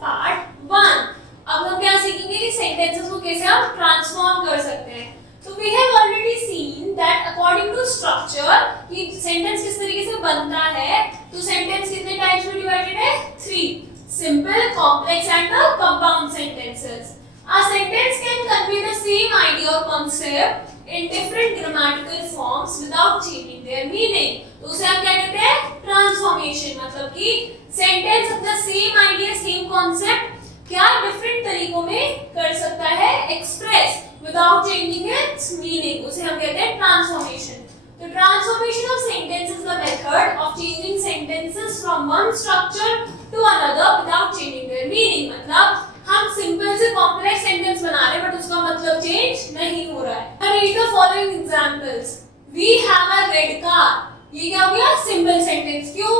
Part 1। अब हम क्या सीखेंगे कि सेंटेंसेस को कैसे हम ट्रांसफॉर्म कर सकते हैं। तो we have already seen that according to structure कि सेंटेंस किस तरीके से बनता है। तो सेंटेंस कितने टाइप्स में डिवाइडेड है? 3, simple, complex and the compound sentences. A sentence can convey the same idea or concept in different grammatical forms without changing their meaning. तो उसे हम क्या कहते हैं? ट्रांसफॉर्मेशन। मतलब कि सेंटेंस अपना सेम आइडिया, सेम कॉन्सेप्ट क्या डिफरेंट तरीकों में कर सकता है express without changing its meaning. उसे हम कहते हैं ट्रांसफॉर्मेशन। तो transformation of sentence is the method of changing sentences from one structure to another without changing their meaning. मतलब हम सिंपल से कॉम्प्लेक्स सेंटेंस बना रहे हैं बट उसका मतलब चेंज नहीं हो रहा है। Read the following examples. We have a red car. ये क्या हो गया? Simple sentence. क्यों?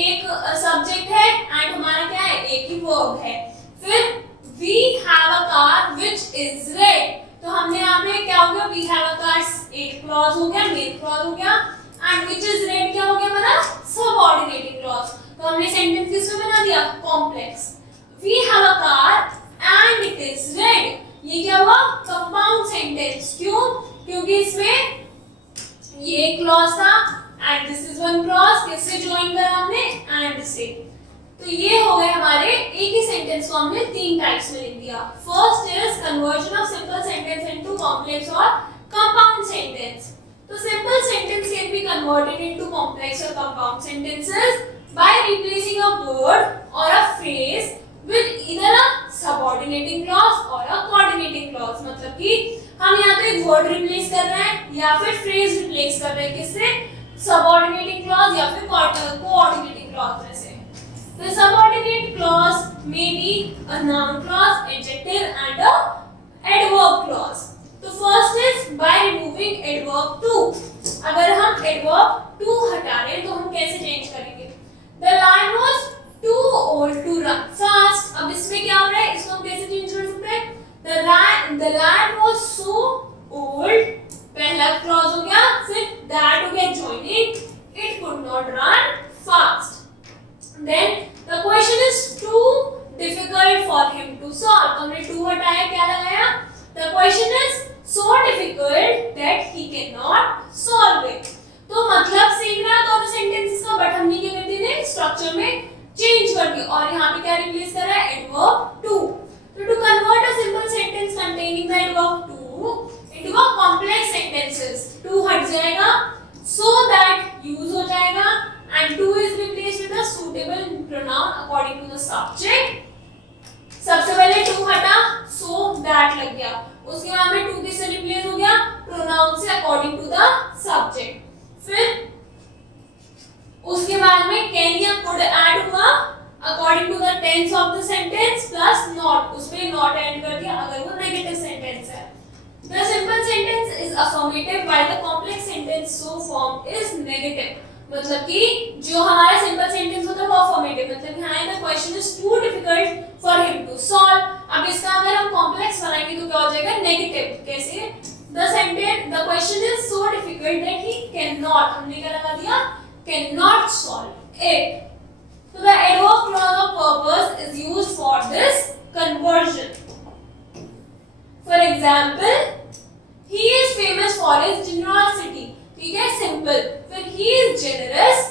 एक सब्जेक्ट है एंड हमारा क्या है? एक ही वर्ब है। फिर we have a car which is red. तो हमने यहाँ पे क्या हो गया? वी हैव अ कार एक क्लॉज हो गया, मेन क्लॉज हो गया, एंड व्हिच इज रेड क्या हो गया हमारा? Subordinating clause. तो हमने सेंटेंस किसमें बना दिया? Complex. We have a car and it is red. ये क्या हुआ? Compound sentence. क्यों? क्योंकि इसमें ये क्लॉज था and this is one clause, किससे ज्वाइन करा हमने? एंड से। तो ये हो गए हमारे एक ही सेंटेंस को हमने 3 टाइप्स में लिख दिया। First is conversion of simple sentence into complex और कंपाउंड सेंटेंस। तो simple sentence can be converted into complex और compound sentences by replacing a word और a phrase with either a subordinating clause or a coordinating clause। मतलब कि हम यहाँ पे एक वर्ड रिप्लेस कर रहे हैं या फिर फ्रेज रिप्लेस कर रहे हैं किससे? सबऑर्डिनेटिंग क्लॉज या फिर कोऑर्डिनेटिंग क्लॉज में से। The subordinate clause may be a noun clause, adjective and a adverb clause। तो first is by removing adverb to। अगर हम adverb to हटा रहे हैं तो हम कैसे चेंज करेंगे? The lion was too old to run fast। अब इसमें क्या हो रहा है? इसको हम कैसे चेंज कर सकते हैं? The lion was so old, पहला क्लॉज हो गया, फिर that हो गया joining, it could not run fast। Then the question is too difficult for him to solve। तो हमने to हटाया, क्या लगाया? The question is so difficult that he cannot solve it। तो मतलब सेम रहा दोनों सेंटेंसेस का, बट हमने क्या कर दिया? स्ट्रक्चर में चेंज कर दी और यहाँ पे क्या रिप्लेस कर रहा है? Adverb too. तो to convert a simple sentence containing the adverb too into a complex sentences, too हट जाएगा सो दैट यूज हो जाएगा and too is replaced with a suitable pronoun according to the subject. सबसे पहले to हटा, so that लग गया, उसके बाद में टू किससे रिप्लेस हो गया? प्रोनाउन से अकॉर्डिंग टू द सब्जेक्ट। फिर उसके बाद में कैन या कुड ऐड हुआ according to the tense of the sentence plus not, उसमें नॉट ऐड कर दिया अगर वो नेगेटिव सेंटेंस है। The simple sentence is affirmative while the complex sentence so form is negative. मतलब कि जो हमारा सिंपल सेंटेंस होता है वो अफर्मेटिव, मतलब यहाँ the question is too difficult for him to solve. अब इसका अगर हम कॉम्प्लेक्स बनाएंगे तो क्या हो जाएगा? नेगेटिव। कैसे? The question is so difficult that he can not, हमने क्या लगा दिया? cannot solve it। So the adverb clause of purpose is used for this conversion। For example, he is famous for his generosity। ठीक है, simple। फिर he is generous,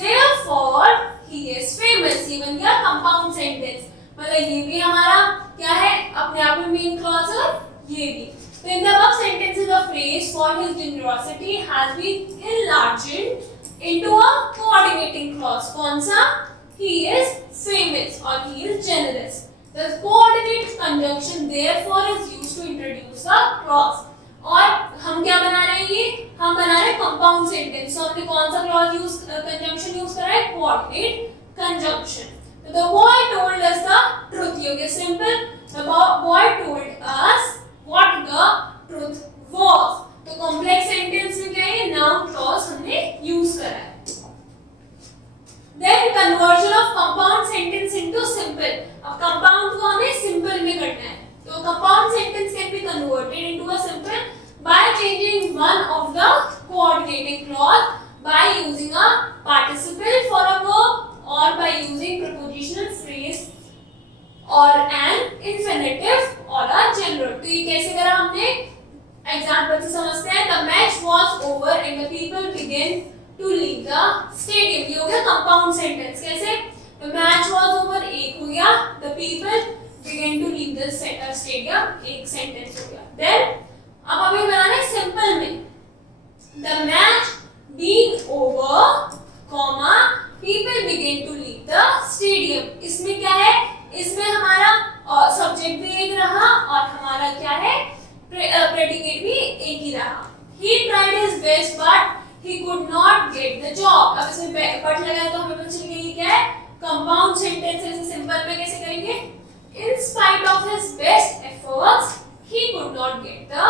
therefore he is famous। ये बन गया compound sentence। मतलब ये भी हमारा क्या है? अपने आप में main clause और ये भी। तो in the above sentences the phrase for his generosity has been enlarged into a coordinating clause। कौन सा? He is famous और he is generous। The coordinate conjunction therefore is used to introduce a clause। और हम क्या बना रहे हैं? ये हम बना रहे हैं कंपाउंड सेंटेंस। तो हमने कौन सा क्लॉज यूज, कंजंक्शन यूज करा है? Coordinate conjunction. तो the boy told us the truth। ये हो गया सिंपल। The boy told us what the truth was। तो कॉम्प्लेक्स सेंटेंस में क्या है? नाउन क्लॉज हमने यूज करा है। Then conversion of compound sentence into simple. अब कंपाउंड को हमें सिंपल में करना है, तो compound sentence can be converted into a simple by changing one of the coordinating clause, by using a participle for a verb और by using prepositional phrase और N infinitive और अ जनरल। तो ये कैसे करा हमने, एग्जांपल से समझते हैं। The match was over and the people began to leave the stadium. ये हो गया कंपाउंड सेंटेंस। कैसे, द मैच वाज ओवर एक हो गया, the people began to leave the stadium एक सेंटेंस हो गया। देन अब हमें बनाना है सिंपल में, the match being over comma people began to leave the stadium. इसमें क्या है, इसमें हमारा सब्जेक्ट भी एक रहा और हमारा क्या है, प्रेडिकेट भी एक ही रहा। He tried his best but he could not get the job। अब इसमें बट लगाया तो हमें पता चल गया ये क्या है, कंपाउंड सेंटेंस है। इसे सिंपल में कैसे करेंगे, in spite of his best efforts he could not get the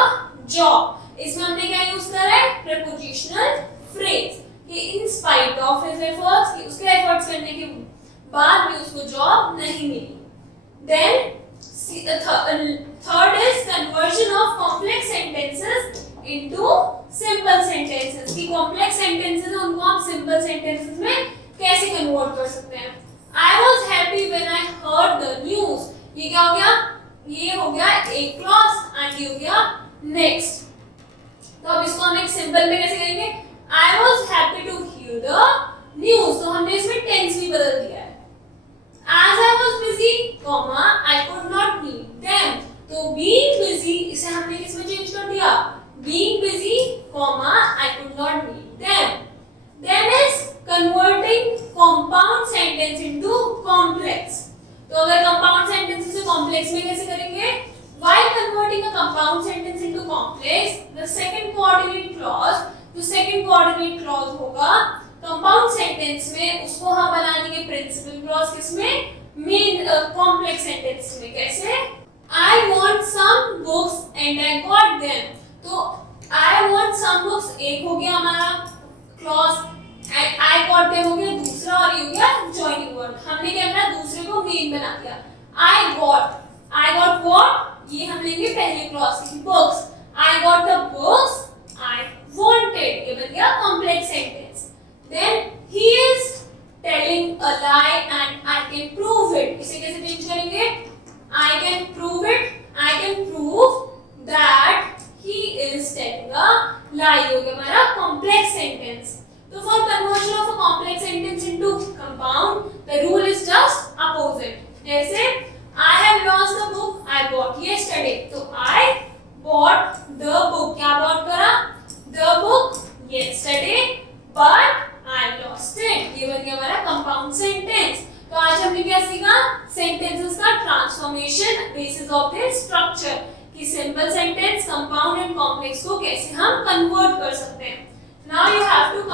job। इसमें हमने क्या यूज करा है, prepositional phrase कि in spite of his efforts, कि उसके एफर्ट्स करने के बाद भी उसको जॉब नहीं मिली। Then third is conversion of complex sentences into simple sentences। कि complex sentences है उनको हम simple sentences में कैसे convert कर सकते हैं। I was happy when I heard the news। ये क्या हो गया, ये हो गया एक क्लॉज एंड ये हो गया नेक्स्ट। तो अब इसको हम एक सिंपल में कैसे करेंगे, I was happy to hear the news। तो हमने इसमें टेंस भी बदल दिया है। As I was busy, comma, I could not meet them। तो being busy इसे हमने किस में चेंज कर दिया, being busy, comma, I could not meet them। Then is converting compound sentence into complex। तो अगर कंपाउंड सेंटेंस से कॉम्प्लेक्स में कैसे करेंगे, while converting a compound sentence into complex, the second coordinate clause, जो second coordinate clause होगा compound sentence में, उसको हम बना देंगे प्रिंसिपल क्लॉज किसमें, मेन कॉम्प्लेक्स सेंटेंस में। कैसे, I want some books and I got them। तो I want some books एक हो गया हमारा क्लॉज, I got them हो गया दूसरा और ये हो गया जॉइनिंग वर्ड। हमने क्या करा, दूसरे को मेन बना दिया। I got what, ये हम लेंगे पहले क्लॉज की, books। I got the books I wanted, ये बन गया complex sentence. Then he is telling a lie and I can prove it। इसे कैसे चेंज करेंगे, I can prove it, I can prove that he is telling a lie, हो गया हमारा complex sentence. तो for conversion of a complex sentence into compound, the rule is just opposite। जैसे I have lost the book I bought yesterday। तो I bought the book, क्या bought करा, the book yesterday but I lost it। ये बन गया हमारा compound sentence. तो आज हमने क्या सीखा, सेंटेंसेस का transformation basis of the structure, कि simple sentence, compound and complex को कैसे हम कन्वर्ट कर सकते हैं। Now you have to